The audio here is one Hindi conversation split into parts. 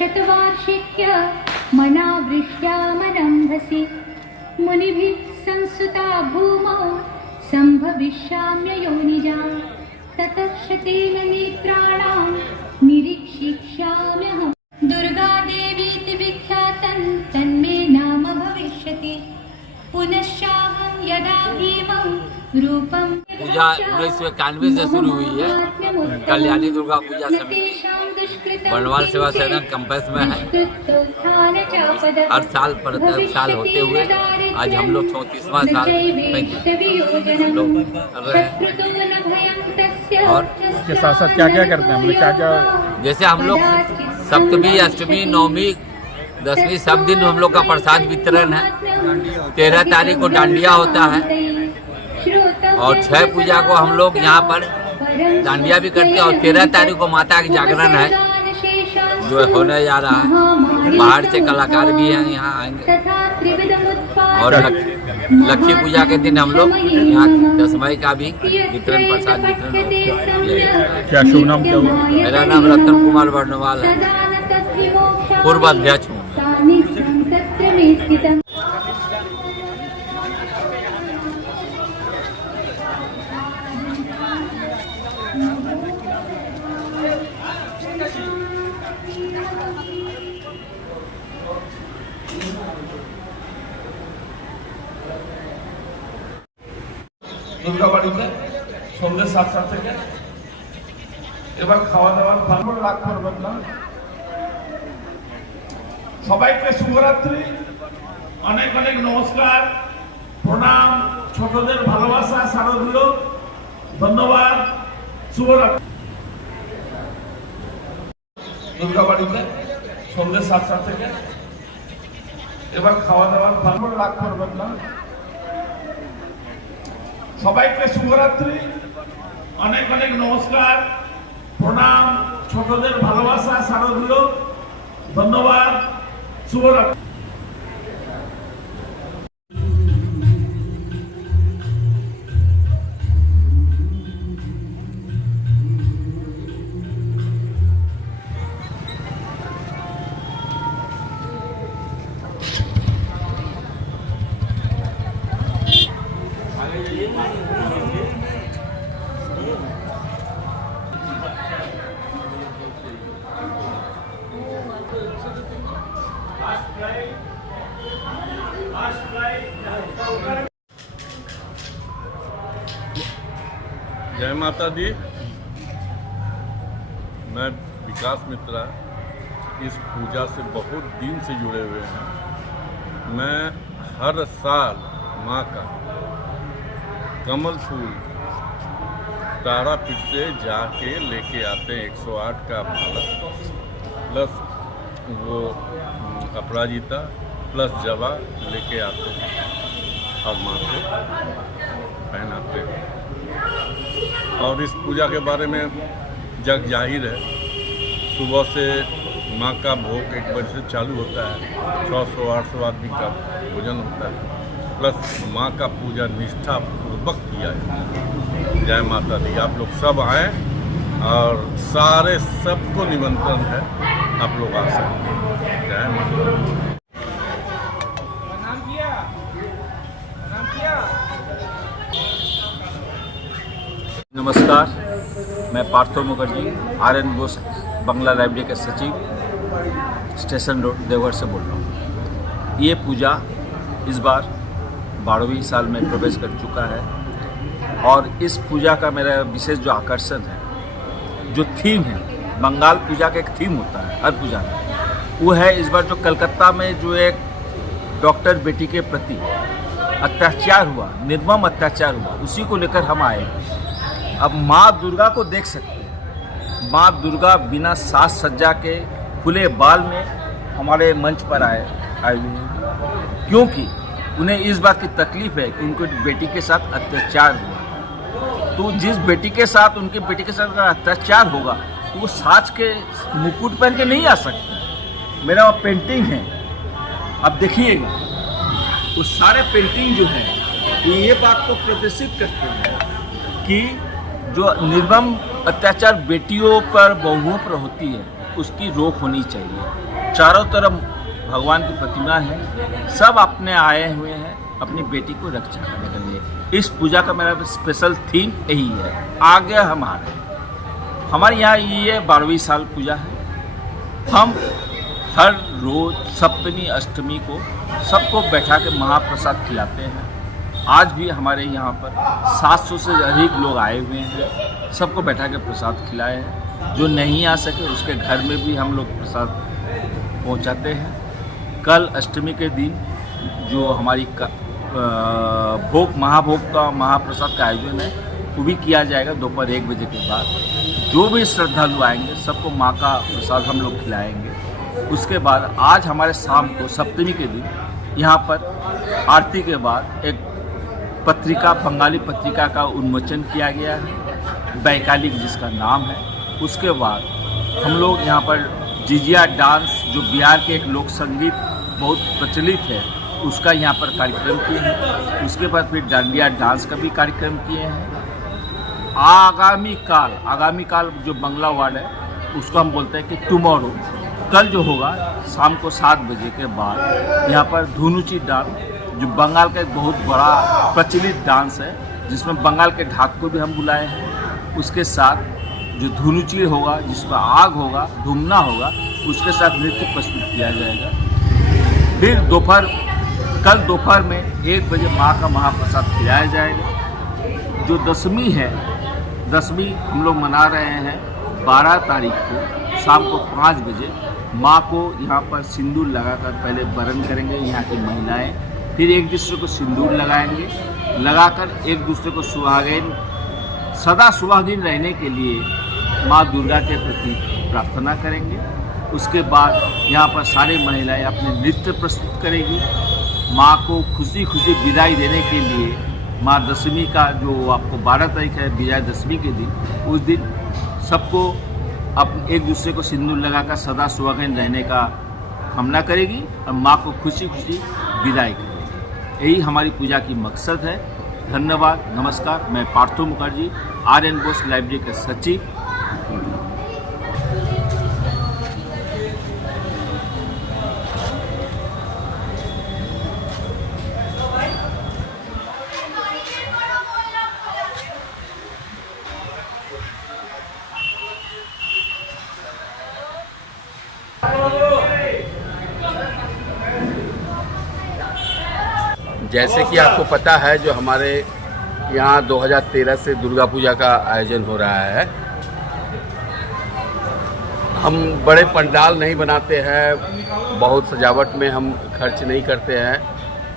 शतवार्षिक्य मनावृष्ट्यामनम्भसि मुनिभिः संसुता भूमौ सम्भविष्याम्ययोनिजा ततः शतेन नेत्राणां निरीक्षिष्याम्यहम् दुर्गादेवीति विख्यातं तन्मे नाम भविष्यति पुनश्चाहं यदा भीमं रूपं पूजा 1991 से शुरू हुई है। कल्याणी दुर्गा पूजा समिति वर्णवाल सेवा सदन कैंपस में है। हर साल प्रत्येक साल होते हुए आज हम लोग 34वां साल लोग कर रहे हैं। और इसके साथ साथ क्या क्या करते हैं, मतलब क्या क्या? जैसे हम लोग सप्तमी, अष्टमी, नवमी, दसवीं सब दिन हम लोग का प्रसाद वितरण है। 13 तारीख को डांडिया होता है और 6 पूजा को हम लोग यहाँ पर डांडिया भी करते हैं और 13 तारीख को माता की जागरण है जो होने जा रहा है। बाहर से कलाकार भी हैं, यहाँ आएंगे। और लक्ष्मी पूजा के दिन हम लोग यहाँ दसमई का भी वितरण, प्रसाद वितरण होता है। क्या शुभ नाम क्या हुआ? मेरा नाम रतन कुमार वर्णवाल है, पूर्व अध्यक्ष हूँ। দুর্গাবাড়িতে সন্ধ্যে 7টা থেকে এবার খাওয়া দাওয়ার ভালো রাগ করবেন না। সবাইকে শুভরাত্রি, অনেক অনেক নমস্কার, প্রণাম, ছোটদের ভালোবাসা, শারদীয় ধন্যবাদ, শুভরাত্রি। দুর্গাবাড়িতে সন্ধ্যে 7টা থেকে এবার খাওয়া দাওয়ার ভালো রাগ করবেন না। সবাইকে শুভরাত্রি, অনেক অনেক নমস্কার, প্রণাম, ছোটদের ভালোবাসা, শারদীয় ধন্যবাদ, শুভরাত্রি। जय माता दी। मैं विकास मित्रा इस पूजा से बहुत दिन से जुड़े हुए हैं। मैं हर साल माँ का कमल फूल तारापीठ से जाके लेके आते हैं। 108 का माला प्लस वो अपराजिता प्लस जवा लेके आते हैं और माँ को पहनाते हैं। और इस पूजा के बारे में जग जाहिर है, सुबह से माँ का भोग 1 बजे से चालू होता है। 600-800 आदमी का भोजन होता है, प्लस माँ का पूजा निष्ठा पूर्वक किया है। जय माता दी। आप लोग सब आए और सारे सबको निमंत्रण है, आप लोग आ सकते हैं। जय माता दी। नमस्कार, मैं पार्थो मुखर्जी RN बोस बंगला लाइब्रेरी के सचिव स्टेशन रोड देवघर से बोल रहा हूँ। ये पूजा इस बार 12वीं साल में प्रवेश कर चुका है और इस पूजा का मेरा विशेष जो आकर्षण है जो थीम है, बंगाल पूजा का एक थीम होता है हर पूजा में, वो है इस बार जो कलकत्ता में जो एक डॉक्टर बेटी के प्रति अत्याचार हुआ, निर्मम अत्याचार हुआ, उसी को लेकर हम आए। अब माँ दुर्गा को देख सकते हैं। माँ दुर्गा बिना साज सज्जा के खुले बाल में हमारे मंच पर आए हुए हैं, क्योंकि उन्हें इस बात की तकलीफ है कि उनकी बेटी के साथ अत्याचार हुआ। तो जिस बेटी के साथ, उनकी बेटी के साथ अगर अत्याचार होगा तो वो साज के मुकुट पहन के नहीं आ सकते। मेरा वहाँ पेंटिंग है, आप देखिएगा, वो सारे पेंटिंग जो है ये बात को प्रदर्शित करते हैं कि जो निर्मम अत्याचार बेटियों पर, बहुओं पर होती है, उसकी रोक होनी चाहिए। चारों तरफ भगवान की प्रतिमा है, सब अपने आए हुए हैं अपनी बेटी को रक्षा करने के लिए। इस पूजा का मेरा स्पेशल थीम यही है। आगे हमारे यहाँ ये 12वीं साल पूजा है। हम हर रोज सप्तमी अष्टमी को सबको बैठा के महाप्रसाद खिलाते हैं। आज भी हमारे यहाँ पर 700 से अधिक लोग आए हुए हैं, सबको बैठा के प्रसाद खिलाए हैं। जो नहीं आ सके उसके घर में भी हम लोग प्रसाद पहुँचाते हैं। कल अष्टमी के दिन जो हमारी महाभोग का महाप्रसाद का आयोजन है वो भी किया जाएगा दोपहर 1 बजे के बाद। जो भी श्रद्धालु आएंगे सबको माँ का प्रसाद हम लोग खिलाएंगे। उसके बाद आज हमारे शाम को सप्तमी के दिन यहाँ पर आरती के बाद एक पत्रिका, बंगाली पत्रिका का उन्मोचन किया गया है, बैकालिक जिसका नाम है। उसके बाद हम लोग यहाँ पर जिजिया डांस, जो बिहार के एक लोक संगीत बहुत प्रचलित है, उसका यहाँ पर कार्यक्रम किए हैं। उसके बाद फिर डांडिया डांस का भी कार्यक्रम किए हैं। आगामी काल जो बंगला वार्ड है उसको हम बोलते हैं कि टुमारो, कल जो होगा शाम को 7 बजे के बाद यहाँ पर धुनुची डांस, जो बंगाल का एक बहुत बड़ा प्रचलित डांस है, जिसमें बंगाल के ढाक को भी हम बुलाए हैं। उसके साथ जो धुनुची होगा, जिसमें आग होगा, धुमना होगा, उसके साथ नृत्य प्रस्तुत किया जाएगा। फिर कल दोपहर में 1 बजे माँ का महाप्रसाद खिलाया जाएगा। जो दशमी है, दशमी हम लोग मना रहे हैं 12 तारीख को शाम को 5 बजे। माँ को यहाँ पर सिंदूर लगाकर पहले वरण करेंगे यहाँ की महिलाएं, फिर एक दूसरे को सिंदूर लगाएंगे, लगाकर एक दूसरे को सदा सुहागिन रहने के लिए माँ दुर्गा के प्रति प्रार्थना करेंगे। उसके बाद यहाँ पर सारी महिलाएं अपने नृत्य प्रस्तुत करेगी। माँ को खुशी खुशी विदाई देने के लिए माँ दशमी का जो आपको 12 तारीख है विजय दशमी के दिन, उस दिन सबको एक दूसरे को सिंदूर लगाकर सदा सुहागिन रहने का कामना करेगी और माँ को खुशी खुशी विदाई करेगी। यही हमारी पूजा की मकसद है। धन्यवाद, नमस्कार। मैं पार्थो मुखर्जी, आर्यन बोस लाइब्रेरी के सचिव। जैसे कि आपको पता है, जो हमारे यहाँ 2013 से दुर्गा पूजा का आयोजन हो रहा है। हम बड़े पंडाल नहीं बनाते हैं, बहुत सजावट में हम खर्च नहीं करते हैं,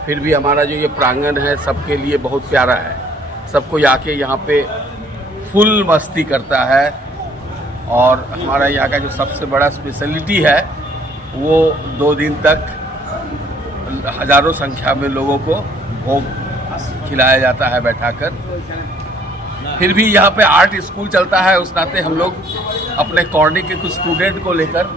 फिर भी हमारा जो ये प्रांगण है सबके लिए बहुत प्यारा है। सबको आके यहाँ पे फुल मस्ती करता है। और हमारा यहाँ का जो सबसे बड़ा स्पेशलिटी है वो 2 दिन तक हजारों संख्या में लोगों को भोग खिलाया जाता है बैठाकर। फिर भी यहाँ पे आर्ट स्कूल चलता है, उस नाते हम लोग अपने कॉलोनी के कुछ स्टूडेंट को लेकर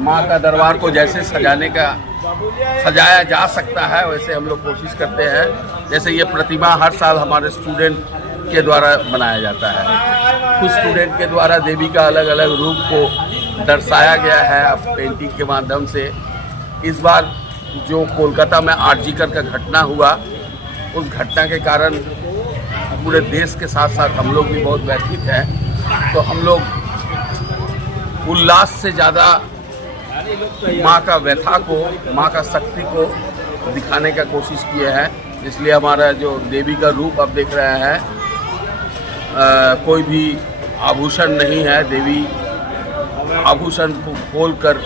माँ का दरबार को जैसे सजाया जा सकता है वैसे हम लोग कोशिश करते हैं। जैसे ये प्रतिमा हर साल हमारे स्टूडेंट के द्वारा बनाया जाता है। कुछ स्टूडेंट के द्वारा देवी का अलग अलग रूप को दर्शाया गया है पेंटिंग के माध्यम से। इस बार जो कोलकाता में आरजीकर का घटना हुआ, उस घटना के कारण पूरे देश के साथ साथ हम लोग भी बहुत व्यथित हैं। तो हम लोग उल्लास से ज़्यादा माँ का व्यथा को, माँ का शक्ति को दिखाने का कोशिश किए हैं। इसलिए हमारा जो देवी का रूप आप देख रहे हैं, कोई भी आभूषण नहीं है। देवी आभूषण को खोलकर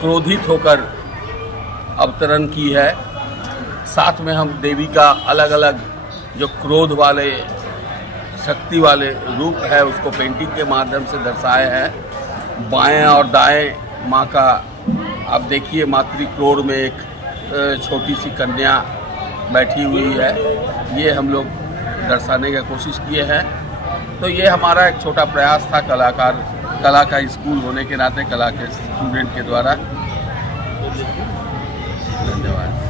क्रोधित होकर अवतरण की है। साथ में हम देवी का अलग अलग जो क्रोध वाले शक्ति वाले रूप है उसको पेंटिंग के माध्यम से दर्शाए हैं। बाएं और दाएं माँ का आप देखिए, मातृक्रोड़ में एक छोटी सी कन्या बैठी हुई है, ये हम लोग दर्शाने की कोशिश किए हैं। तो ये हमारा एक छोटा प्रयास था कला का स्कूल होने के नाते, कला के स्टूडेंट के द्वारा। धन्यवाद।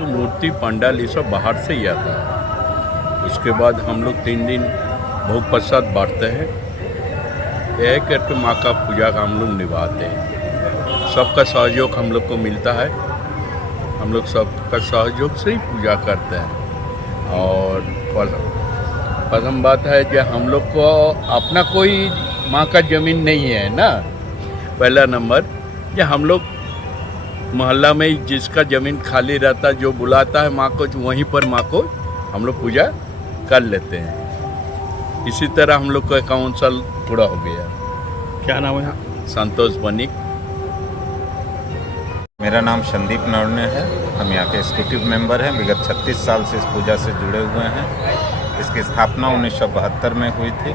मूर्ति पंडाल ये सब बाहर से ही आता है। उसके बाद हम लोग 3 दिन भोग प्रसाद बांटते हैं। यह करके माँ का पूजा का हम लोग निभाते हैं। सबका सहयोग हम लोग को मिलता है, हम लोग सबका सहयोग से ही पूजा करते हैं। और प्रथम बात है कि हम लोग को अपना कोई माँ का ज़मीन नहीं है ना। पहला नंबर, कि हम लोग मोहल्ला में जिसका ज़मीन खाली रहता, जो बुलाता है माँ को, वहीं पर माँ को हम लोग पूजा कर लेते हैं। इसी तरह हम लोग का 51 साल पूरा हो गया। क्या नाम है? संतोष बनिक। मेरा नाम संदीप नवने है। हम यहाँ के एग्जीक्यूटिव मेंबर हैं। विगत 36 साल से इस पूजा से जुड़े हुए हैं। इसकी स्थापना 1972 में हुई थी।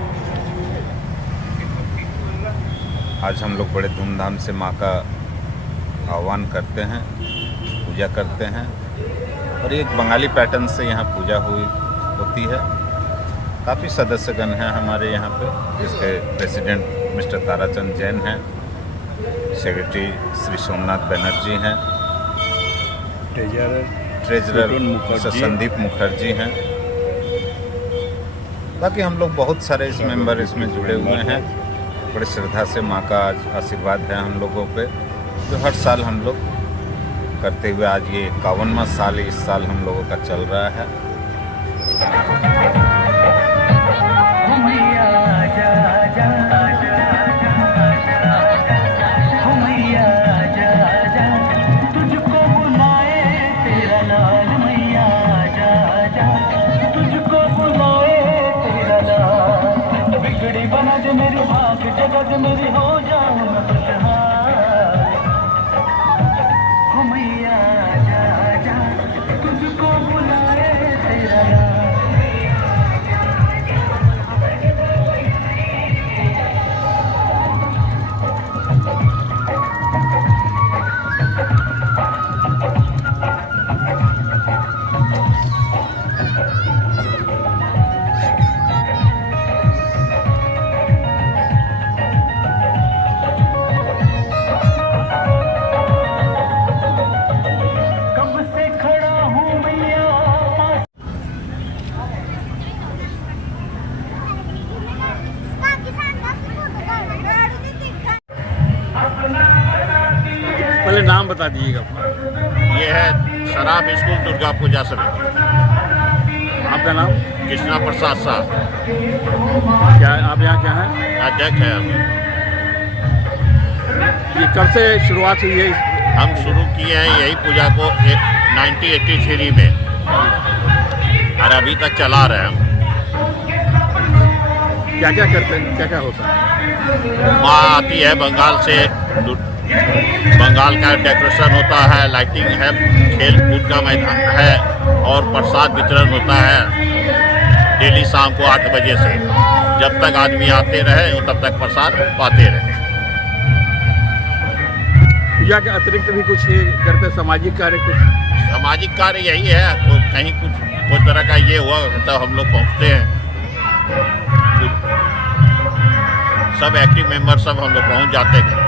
आज हम लोग बड़े धूमधाम से माँ का आह्वान करते हैं, पूजा करते हैं। और एक बंगाली पैटर्न से यहाँ पूजा होती है। काफ़ी सदस्यगण हैं हमारे यहाँ पे, जिसके प्रेसिडेंट मिस्टर ताराचंद जैन हैं, सेक्रेटरी श्री सोमनाथ बनर्जी हैं, ट्रेजरर मिस्टर संदीप मुखर्जी हैं। बाकी हम लोग बहुत सारे इस मेंबर इसमें जुड़े हुए हैं। बड़ी श्रद्धा से माँ का आज आशीर्वाद है हम लोगों पे, जो हर साल हम लोग करते हुए आज ये 51वां साल इस साल हम लोगों का चल रहा है। पहले नाम बता दीजिएगा अपना। ये है शराब स्कूल दुर्गा पूजा समिति। आपका नाम? कृष्णा प्रसाद साहब। क्या आप यहाँ क्या हैं? अध्यक्ष है हम। ये कब से शुरुआत हुई है? हम शुरू किए हैं यही पूजा को 1983 में, और अभी तक चला रहे हैं। क्या क्या करते हैं, क्या क्या होता है? माँ आती है बंगाल से, बंगाल का डेकोरेशन होता है, लाइटिंग है, खेल कूद का मैदान है, और प्रसाद वितरण होता है डेली शाम को 8 बजे से। जब तक आदमी आते रहे तब तक प्रसाद पाते रहे। पूजा के अतिरिक्त भी कुछ करते, सामाजिक कार्य कुछ? सामाजिक कार्य यही है, कहीं कुछ कोई तरह का ये हुआ तब हम लोग पहुँचते हैं, सब एक्टिव मेंबर सब हम लोग पहुँच जाते हैं।